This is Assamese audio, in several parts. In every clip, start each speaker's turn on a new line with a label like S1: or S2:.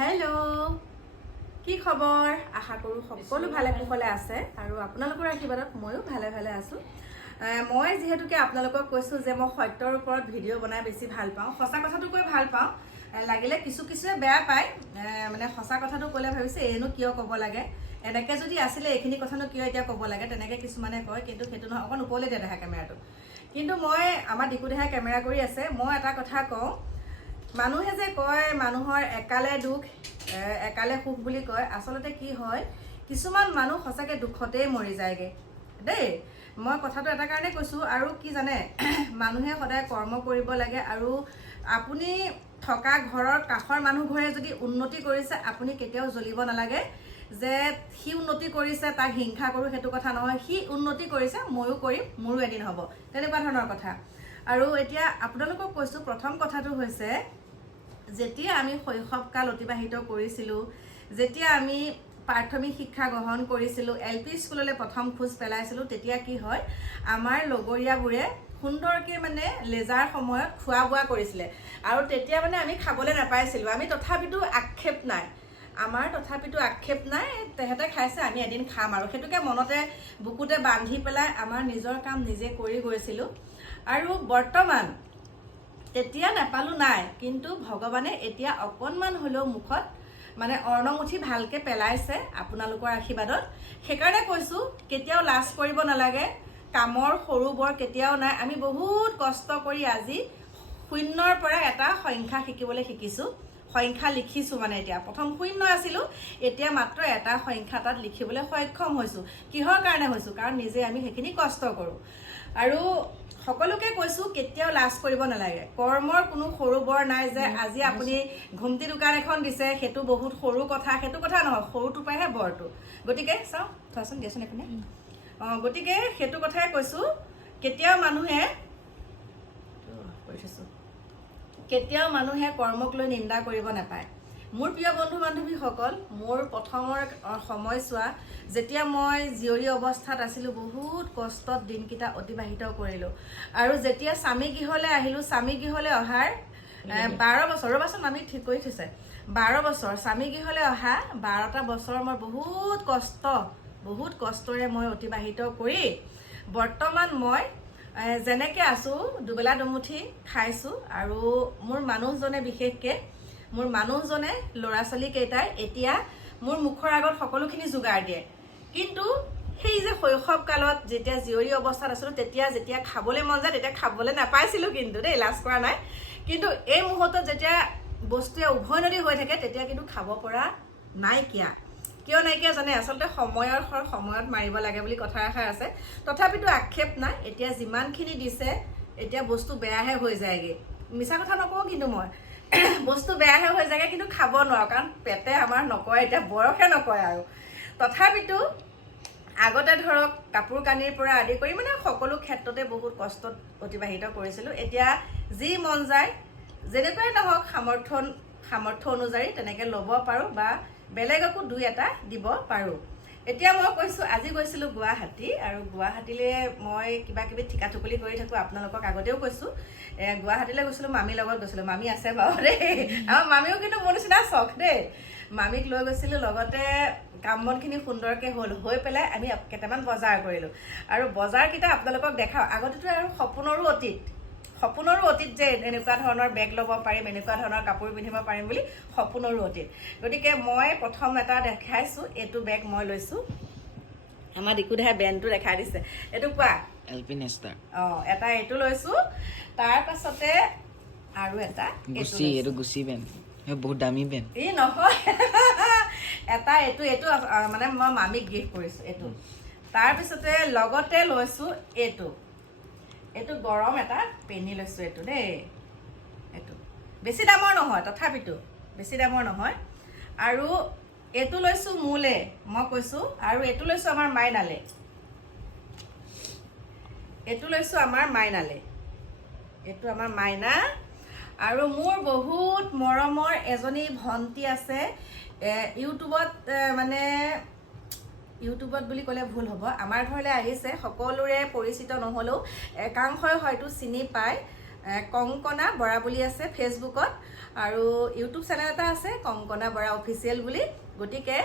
S1: হেল্ল' কি খবৰ? আশা কৰোঁ সকলো ভালে কুশলে আছে আৰু আপোনালোকৰ আশীৰ্বাদত ময়ো ভালে ভালে আছোঁ। মই যিহেতুকে আপোনালোকক কৈছোঁ যে মই সত্যৰ ওপৰত ভিডিঅ' বনাই বেছি ভাল পাওঁ সঁচা কথাটো কৈ ভাল পাওঁ লাগিলে কিছু কিছুৱে বেয়া পায় মানে সঁচা কথাটো ক'লে ভাবিছে এইনো কিয় ক'ব লাগে? এনেকৈ যদি আছিলে এইখিনি কথানো কিয় এতিয়া ক'ব লাগে? তেনেকৈ কিছুমানে কয় কিন্তু সেইটো নহয় অকণ ওপৰলৈ দিয়া দেখা কেমেৰাটো। কিন্তু মই আমাৰ দিকু দেহাই কেমেৰা কৰি আছে মই এটা কথা কওঁ মানুহে যে কয় মানুহৰ একালে দুখ একালে সুখ বুলি কয় আচলতে কি হয় কিছুমান মানুহ সঁচাকৈ দুখতেই মৰি যায়গৈ। দেই মই কথাটো এটা কাৰণে কৈছোঁ আৰু কি জানে মানুহে সদায় কৰ্ম কৰিব লাগে আৰু আপুনি থকা ঘৰৰ কাষৰ মানুহ ঘৰে যদি উন্নতি কৰিছে আপুনি কেতিয়াও জ্বলিব নালাগে। যে সি উন্নতি কৰিছে তাক হিংসা কৰোঁ সেইটো কথা নহয়। সি উন্নতি কৰিছে ময়ো কৰিম মোৰো এদিন হ'ব। তেনেকুৱা ধৰণৰ কথা। আৰু এতিয়া আপোনালোকক কৈছোঁ প্ৰথম কথাটো হৈছে যেতিয়া আমি শৈশৱকাল অতিবাহিত কৰিছিলোঁ, যেতিয়া আমি প্ৰাথমিক শিক্ষা গ্ৰহণ কৰিছিলোঁ, এল পি স্কুললৈ প্ৰথম খোজ পেলাইছিলোঁ, তেতিয়া কি হয়, আমাৰ লগৰীয়াবোৰে সুন্দৰকৈ মানে লেজাৰ সময়ত খোৱা বোৱা কৰিছিলে। আৰু তেতিয়া মানে আমি খাবলৈ নাপাইছিলোঁ। আমি তথাপিতো আক্ষেপ নাই। আমাৰ তথাপিতো আক্ষেপ নাই, তেহেঁতে খাইছে, আমি এদিন খাম আৰু। সেইটোকে মনতে বুকুতে বান্ধি পেলাই আমাৰ নিজৰ কাম নিজে কৰি গৈছিলোঁ। আৰু বৰ্তমান তেতিয়া নাপালোঁ নাই। কিন্তু ভগৱানে এতিয়া অকণমান হ'লেও মুখত মানে অৰ্ণমুঠি ভালকৈ পেলাইছে আপোনালোকৰ আশীৰ্বাদত। সেইকাৰণে কৈছোঁ কেতিয়াও লাজ কৰিব নালাগে। কামৰ সৰু বৰ কেতিয়াও নাই। আমি বহুত কষ্ট কৰি আজি শূন্যৰ পৰা এটা সংখ্যা শিকিবলৈ শিকিছোঁ। সংখ্যা লিখিছোঁ মানে এতিয়া। প্ৰথম শূন্য আছিলোঁ এতিয়া মাত্ৰ এটা সংখ্যা তাত লিখিবলৈ সক্ষম হৈছোঁ। কিহৰ কাৰণে হৈছোঁ? কাৰণ নিজে আমি সেইখিনি কষ্ট কৰোঁ। আৰু সকলোকে কৈছোঁ কেতিয়াও লাজ কৰিব নালাগে। কৰ্মৰ কোনো সৰু বৰ নাই যে আজি আপুনি ঘুমটি দোকান এখন দিছে সেইটো বহুত সৰু কথা সেইটো কথা নহয় সৰুটোৰ পৰাহে বৰটো। গতিকে চাওঁ চোৱাচোন দিয়াচোন এইপিনে। অঁ গতিকে সেইটো কথাই কৈছোঁ কেতিয়াও মানুহে কৰি থৈছোঁ। কেতিয়াও মানুহে কৰ্মক লৈ নিন্দা কৰিব নাপায়। মোৰ প্ৰিয় বন্ধু বান্ধৱীসকল মোৰ প্ৰথমৰ সময়ছোৱা যেতিয়া মই জীয়ৰী অৱস্থাত আছিলোঁ বহুত কষ্টত দিনকেইটা অতিবাহিত কৰিলোঁ। আৰু যেতিয়া স্বামী গৃহলৈ আহিলোঁ স্বামী গৃহলৈ অহাৰ বাৰ বছৰ ৰ'বাচোন আমি ঠিক কৰি থৈছে। বাৰ বছৰ স্বামী গৃহলৈ অহা বাৰটা বছৰ মই বহুত কষ্ট বহুত কষ্টৰে মই অতিবাহিত কৰি বৰ্তমান মই যেনেকৈ আছোঁ দুবেলা দুমুঠি খাইছোঁ আৰু মোৰ মানুহজনে বিশেষকৈ মোৰ মানুহজনে ল'ৰা ছোৱালীকেইটাই এতিয়া মোৰ মুখৰ আগত সকলোখিনি যোগাৰ দিয়ে। কিন্তু সেই যে শৈশৱ কালত যেতিয়া জীয়ৰী অৱস্থাত আছিলোঁ তেতিয়া যেতিয়া খাবলৈ মন যায় তেতিয়া খাবলৈ নাপাইছিলোঁ কিন্তু দেই লাজ কৰা নাই। কিন্তু এই মুহূৰ্তত যেতিয়া বস্তুৱে উভৈনদী হৈ থাকে তেতিয়া কিন্তু খাব পৰা নাইকিয়া। কিয় নাইকিয়া জানে? আচলতে সময়ৰ সময়ত মাৰিব লাগে বুলি কথা এষাৰ আছে। তথাপিতো আক্ষেপ নাই এতিয়া যিমানখিনি দিছে এতিয়া বস্তু বেয়াহে হৈ যায়গৈ। মিছা কথা নকওঁ কিন্তু মই। বস্তু বেয়াহে হৈ যায়গৈ কিন্তু খাব নোৱাৰোঁ কাৰণ পেটে আমাৰ নকয় এতিয়া বয়সে নকয় আৰু। তথাপিতো আগতে ধৰক কাপোৰ কানিৰ পৰা আদি কৰি মানে সকলো ক্ষেত্ৰতে বহুত কষ্টত অতিবাহিত কৰিছিলোঁ। এতিয়া যি মন যায় যেনেকুৱাই নহওক সামৰ্থ্য সামৰ্থ্য অনুযায়ী তেনেকৈ ল'ব পাৰোঁ বা বেলেগকো দুই এটা দিব পাৰোঁ। এতিয়া মই কৈছোঁ আজি গৈছিলোঁ গুৱাহাটী আৰু গুৱাহাটীলৈ মই কিবা কিবি ঠিকা ঠুকলি কৰি থাকোঁ আপোনালোকক আগতেও কৈছোঁ। গুৱাহাটীলৈ গৈছিলোঁ মামীৰ লগত গৈছিলোঁ। মামী আছে বাৰু দেই। আমাৰ মামীও কিন্তু মোৰ নিচিনা চখ দেই। মামীক লৈ গৈছিলোঁ লগতে কাম বনখিনি সুন্দৰকৈ হ'ল হৈ পেলাই আমি কেইটামান বজাৰ কৰিলোঁ। আৰু বজাৰকেইটা আপোনালোকক দেখাওঁ। আগতেতো আৰু সপোনৰো অতীত। সপোনৰো অতীত যে এনেকুৱা ধৰণৰ বেগ ল'ব পাৰিম এনেকুৱা ধৰণৰ কাপোৰ পিন্ধিব পাৰিম বুলি সপোনৰো অতীত। গতিকে মই প্ৰথম এটা দেখাইছোঁ এইটো বেগ মই লৈছোঁ। আমাৰ দিকুদাই ব্ৰেণ্ডটো দেখাই দিছে। এইটো কোৱা? অঁ এটা এইটো লৈছোঁ। তাৰ পাছতে আৰু এটা
S2: গুচি। এইটো গুচি এই বহুত দামী পেণ্ট
S1: ই নহয়। এটা এইটো এইটো মানে মই মামীক গিফ্ট কৰিছোঁ এইটো। তাৰপিছতে লগতে লৈছোঁ এইটো। এইটো গৰম এটা পেনি লৈছোঁ এইটো দেই। এইটো। বেছি দামৰ নহয় তথাপিতো। বেছি দামৰ নহয়। আৰু এইটো লৈছোঁ মোলে মই কৈছোঁ। আৰু এইটো লৈছোঁ আমাৰ মাইনালে। এইটো লৈছোঁ আমাৰ মাইনালে। এইটো আমাৰ মাইনা। আৰু মোৰ বহুত মৰমৰ এজনী ভণ্টি আছে ইউটিউবত মানে ইউটিউবত বুলি ক'লে ভুল হ'ব। আমাৰ ঘৰলৈ আহিছে সকলোৰে পৰিচিত নহ'লেও একাংশই হয়তো চিনি পায় কংকনা বৰা বুলি আছে ফেচবুকত আৰু ইউটিউব চেনেল এটা আছে কংকনা বৰা অফিচিয়েল বুলি। গতিকে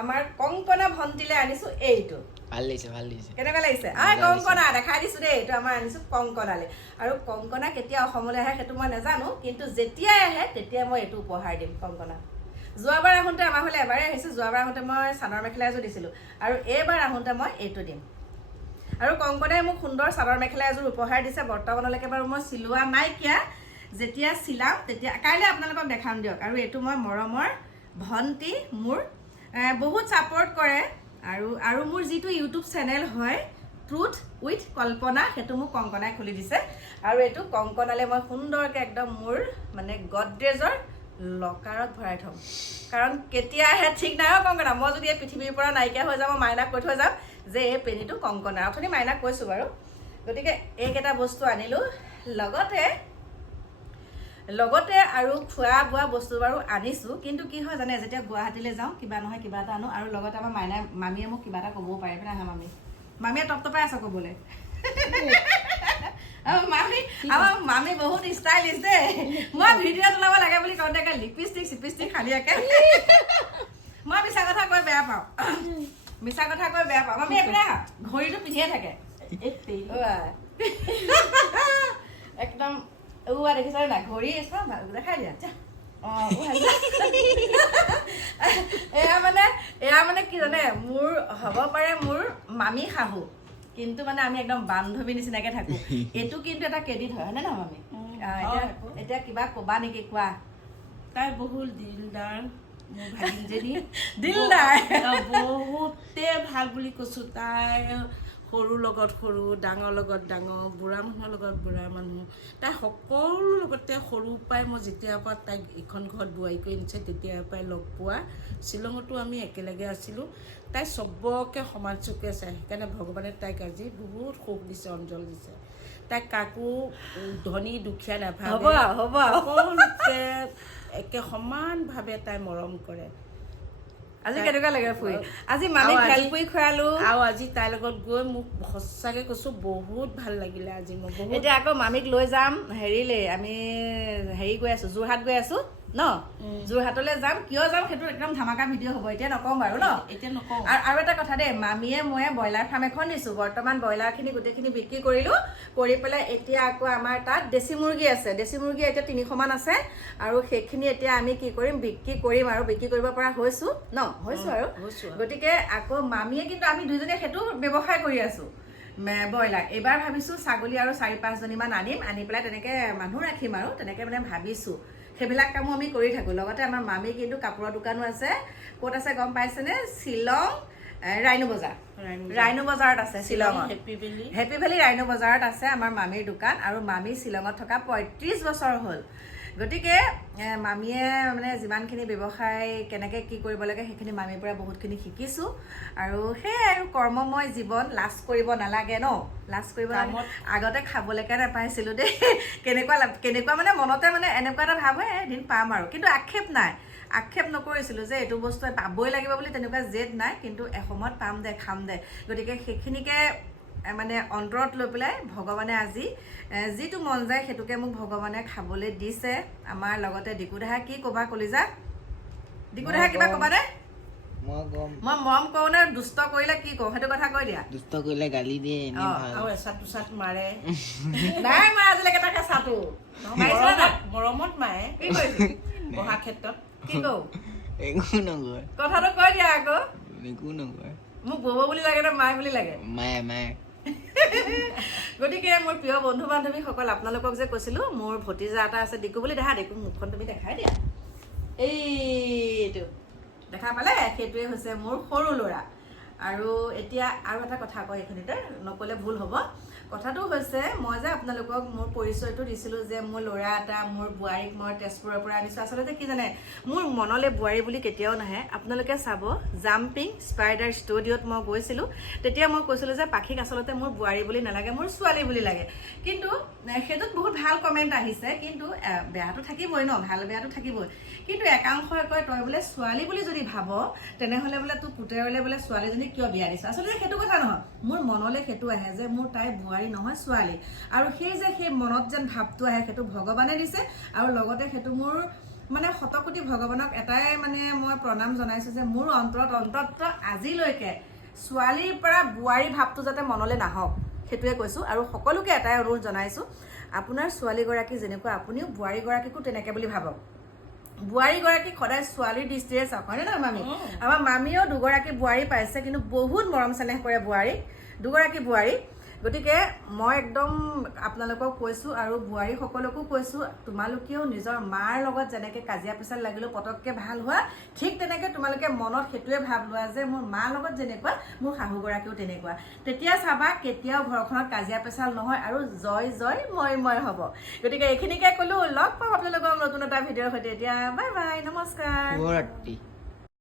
S1: আমাৰ কংকনা ভণ্টিলৈ আনিছোঁ এইটো।
S2: ভাল লাগিছে ভাল লাগিছে।
S1: কেনেকুৱা লাগিছে? আ
S2: মজা
S1: কংকনা দেখাই দিছো দেই এইটো আমাৰ আনিছো কংকনালে। আৰু কংকনা কেতিয়া অসমলৈ আহে সেইটো মই নাজানো কিন্তু যেতিয়াই আহে তেতিয়াই মই এইটো উপহাৰ দিম কংকনা। যোৱাবাৰ আহোঁতে আমাৰ ফালে এবাৰেই আহিছোঁ। যোৱাবাৰ আহোঁতে মই চাদৰ মেখেলা এযোৰ দিছিলোঁ। আৰু এইবাৰ আহোঁতে মই এইটো দিম। আৰু কংকনাই মোক সুন্দৰ চাদৰ মেখেলা এযোৰ উপহাৰ দিছে। বৰ্তমানলৈকে বাৰু মই চিলোৱা নাইকিয়া যেতিয়া চিলাম তেতিয়া কাইলৈ আপোনালোকক দেখাম দিয়ক। আৰু এইটো মই মৰমৰ ভণ্টি মোৰ বহুত ছাপৰ্ট কৰে। আৰু আৰু মোৰ যিটো ইউটিউব চেনেল হয় ট্ৰুথ উইথ কল্পনা সেইটো মোক কংকনাই খুলি দিছে। আৰু এইটো কংকনালে মই সুন্দৰকৈ একদম মোৰ মানে গডৰেজৰ লকাৰত ভৰাই থ'ম। কাৰণ কেতিয়া আহে ঠিক নাই কংকনা মই যদি এই পৃথিৱীৰ পৰা নাইকিয়া হৈ যাওঁ মই মাইনাক কৈ থৈ যাম যে এই পেনীটো কংকনা অথনি মাইনাক কৈছোঁ বাৰু। গতিকে এইকেইটা বস্তু আনিলোঁ। লগতে লগতে আৰু খোৱা বোৱা বস্তু বাৰু আনিছোঁ। কিন্তু কি হয় জানে যেতিয়া গুৱাহাটীলৈ যাওঁ কিবা নহয় কিবা এটা আনো। আৰু লগতে আমাৰ মাইনাই মামীয়ে মোক কিবা এটা ক'বও পাৰে। আহা মামী? মামীয়ে টপটপাই আছে ক'বলৈ। মামী আমাৰ মামী বহুত ষ্টাইলিছ দেই। মই ভিডিঅ' তোলাব লাগে বুলি কওঁতে একে লিপষ্টিক চিপষ্টিক সানি একে। মই মিছা কথা কৈ বেয়া পাওঁ। মিছা কথা কৈ বেয়া পাওঁ। মামী এইপিনে ঘড়ীটো পিন্ধিয়ে থাকে। একদম উৱা দেখিছা নাই? ঘড়ী ভাল দেখাই দিয়া। এয়া মানে এয়া মানে কি জানে? মোৰ হ'ব পাৰে মোৰ মামী শাহু। কিন্তু মানে আমি একদম বান্ধৱী নিচিনাকে থাকো। এইটো কিন্তু এটা ক্ৰেডিট হয় হয়নে নহয় মামী? এতিয়া কিবা ক'বা নেকি কোৱা?
S3: তাই বহুত দিলদাৰ মোৰ ভাগিনজনী।
S1: দিলদাৰ।
S3: বহুতে ভাল বুলি কৈছো। তাই সৰুৰ লগত সৰু ডাঙৰ লগত ডাঙৰ বুঢ়া মানুহৰ লগত বুঢ়া মানুহ তাই সকলো লগতে সৰুৰ পৰাই মই যেতিয়াৰ পৰা তাইক এইখন ঘৰত বোৱাৰী কৰি আনিছে তেতিয়াৰ পৰাই লগ পোৱা। শ্বিলঙতো আমি একেলগে আছিলোঁ। তাই চবকে সমান চকুৱে চায় সেইকাৰণে ভগৱানে তাইক আজি বহুত সুখ দিছে অঞ্জল দিছে। তাইক কাকো ধনী দুখীয়া নাভাবে।
S1: হ'ব।
S3: সকলোকে একে সমানভাৱে তাই মৰম কৰে।
S1: আজি কেনেকুৱা লাগে ফুৰি? আজি মামীক
S3: আজি-
S1: ভেলপুৰি খুৱালো।
S3: আৰু আজি তাইৰ লগত গৈ মোক সঁচাকে কৈছো বহুত ভাল লাগিলে আজি। মই
S1: এতিয়া আকৌ মামীক লৈ যাম। হেৰিলে আমি হেৰি গৈ আছো যোৰহাট গৈ আছো। ন? যোৰহাটলৈ যাম কিয় যাম সেইটো একদম ধামাকা ভিডিঅ' হ'ব এতিয়া নকওঁ বাৰু ন?
S3: এতিয়া নকওঁ।
S1: আৰু আৰু এটা কথা দেই মামীয়ে মই ব্ৰইলাৰ ফাৰ্ম এখন দিছোঁ বৰ্তমান ব্ৰইলাৰখিনি গোটেইখিনি বিক্ৰী কৰিলোঁ কৰি পেলাই এতিয়া আকৌ আমাৰ তাত দেশী মুৰ্গী আছে দেশী মুৰ্গী এতিয়া তিনিশমান আছে আৰু সেইখিনি এতিয়া আমি কি কৰিম বিক্ৰী কৰিম আৰু বিক্ৰী কৰিব পৰা হৈছোঁ ন? হৈছোঁ আৰু। গতিকে আকৌ মামীয়ে কিন্তু আমি দুইজনীয়ে সেইটো ব্যৱসায় কৰি আছোঁ ব্ৰইলাৰ। এইবাৰ ভাবিছোঁ ছাগলী আৰু চাৰি পাঁচজনীমান আনিম আনি পেলাই তেনেকৈ মানুহ ৰাখিম আৰু তেনেকৈ মানে ভাবিছোঁ। সেইবিলাক কামো আমি কৰি থাকোঁ। লগতে আমাৰ মামী কিন্তু কাপোৰৰ দোকানো আছে। ক'ত আছে গম পাইছেনে? শ্বিলং ৰাইনু বজাৰ।
S3: ৰাইনু বজাৰ।
S1: ৰাইনু বজাৰত আছে শ্বিলঙত
S3: হেপী ভেলী।
S1: হেপী ভেলী ৰাইনু বজাৰত আছে আমাৰ মামীৰ দোকান আৰু মামী শ্বিলঙত থকা পঁয়ত্ৰিছ বছৰ হ'ল। গতিকে মামীয়ে মানে যিমানখিনি ব্যৱসায় কেনেকৈ কি কৰিব লাগে সেইখিনি মামীৰ পৰা বহুতখিনি শিকিছোঁ। আৰু সেয়াই আৰু কৰ্মময় জীৱন লাজ কৰিব নালাগে ন? লাজ কৰিব আগতে খাবলৈকে নাপাইছিলোঁ দেই। কেনেকুৱা কেনেকুৱা মানে মনতে মানে এনেকুৱা এটা ভাৱ হয় এদিন পাম আৰু। কিন্তু আক্ষেপ নাই। আক্ষেপ নকৰিছিলোঁ যে এইটো বস্তু পাবই লাগিব বুলি তেনেকুৱা জেদ নাই। কিন্তু এসময়ত পাম দে খাম দে। গতিকে সেইখিনিকে মানে অন্তৰত লৈ পেলাই ভগৱানে আজি যিটো মন যায় সেইটোকে মোক ভগৱানে খাবলৈ দিছে। আমাৰ লগতে ডিকুদাহা কি ক'বা কলিজা? ডিকুদাহা কিবা ক'বানে?
S2: মই
S1: মৰম কৰোঁ নে দুষ্ট কৰিলে কি কওঁ? সেইটো কথা কৈ দিয়া।
S2: দুষ্ট কৰিলে গালি দিয়ে
S3: আৰু এচাত দুচাত মাৰে।
S1: নাই মই আজিলৈকে তাকে চাটো?
S3: মৰমত- মাৰে।
S1: কি কৰিছে?
S3: পঢ়া ক্ষেত্ৰত।
S1: কি কওঁ
S2: একো নকয়।
S1: কথাটো কৈ দিয়া আকৌ।
S2: একো নকয়।
S1: মোক বব বুলি লাগে নে মাই বুলি লাগে?
S2: মায়ে মায়ে।
S1: গতিকে মোৰ প্ৰিয় বন্ধু বান্ধৱীসকল আপোনালোকক যে কৈছিলোঁ মোৰ ভতিজা এটা আছে ডিকু বুলি দেখা ডিকু মুখখন তুমি দেখাই দিয়া। এইটো দেখা পালে? সেইটোৱে হৈছে মোৰ সৰু ল'ৰা। আৰু এতিয়া আৰু এটা কথা কয় এইখিনিতে নক'লে ভুল হ'ব। কথাটো হৈছে, মই যে আপোনালোকক মোৰ পৰিচয়টো দিছিলোঁ যে মোৰ ল'ৰা এটা, মোৰ বোৱাৰীক মই তেজপুৰৰ পৰা আনিছোঁ। আচলতে কি জানে, মোৰ মনলৈ বোৱাৰী বুলি কেতিয়াও নাহে। আপোনালোকে চাব, জাম্পিং স্পাইডাৰ ষ্টুডিঅ'ত মই গৈছিলোঁ। তেতিয়া মই কৈছিলোঁ যে, পাখিক আচলতে মোৰ বোৱাৰী বুলি নালাগে, মোৰ ছোৱালী বুলি লাগে। কিন্তু সেইটোত বহুত ভালো কমেণ্ট আহিছে। কিন্তু বেয়াটো থাকিবই ন, ভালো বেয়াটো থাকিবই। কিন্তু, একাংশই কয়, তই বোলে ছোৱালী বুলি যদি ভাব, তেনেহ'লে বোলে তোৰ পুতেৰলৈ বোলে ছোৱালীজনী কিয় বিয়া দিছ? আচলতে সেইটো কথা নহয়। মোৰ মনলৈ সেইটো আহে যে, মোৰ তাই বোৱাৰী বোৱাৰী নহয় ছোৱালী? আৰু সেই যে সেই মনত যেন ভাৱটো আহে সেইটো ভগৱানে দিছে আৰু লগতে সেইটো মোৰ মানে শতকোটি ভগৱানক এটাই মানে মই প্ৰণাম জনাইছোঁ যে মোৰ অন্তৰত অন্তত আজিলৈকে ছোৱালীৰ পৰা বোৱাৰী ভাৱটো যাতে মনলৈ নাহক সেইটোৱে কৈছোঁ আৰু সকলোকে এটাই অনুৰোধ জনাইছোঁ আপোনাৰ ছোৱালীগৰাকী যেনেকুৱা আপুনিও বোৱাৰীগৰাকীকো তেনেকৈ বুলি ভাবক। বোৱাৰীগৰাকীক সদায় ছোৱালীৰ দৃষ্টিৰে চাওক হয়নে নহয় মামী? আমাৰ মামীয়েও দুগৰাকী বোৱাৰী পাইছে কিন্তু বহুত মৰম চেনেহ কৰে বোৱাৰীক। দুগৰাকী বোৱাৰী গতিকে মই একদম আপোনালোকক কৈছোঁ আৰু বোৱাৰীসকলকো কৈছোঁ তোমালোকেও নিজৰ মাৰ লগত যেনেকৈ কাজিয়া পেচাল লাগিলেও পটককৈ ভাল হোৱা ঠিক তেনেকৈ তোমালোকে মনত সেইটোৱে ভাৱ লোৱা যে মোৰ মাৰ লগত যেনেকুৱা মোৰ শাহুগৰাকীও তেনেকুৱা। তেতিয়া চাবা কেতিয়াও ঘৰখনত কাজিয়া পেচাল নহয় আৰু জয় জয় মই মই হ'ব। গতিকে এইখিনিকে ক'লোঁ লগ পাম আপোনালোকক নতুন এটা ভিডিঅ'ৰ সৈতে। এতিয়া বাই বাই নমস্কাৰ